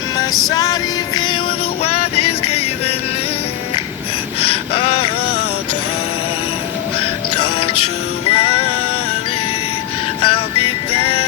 by my side even when the world is giving in. Oh, don't you worry, I'll be there.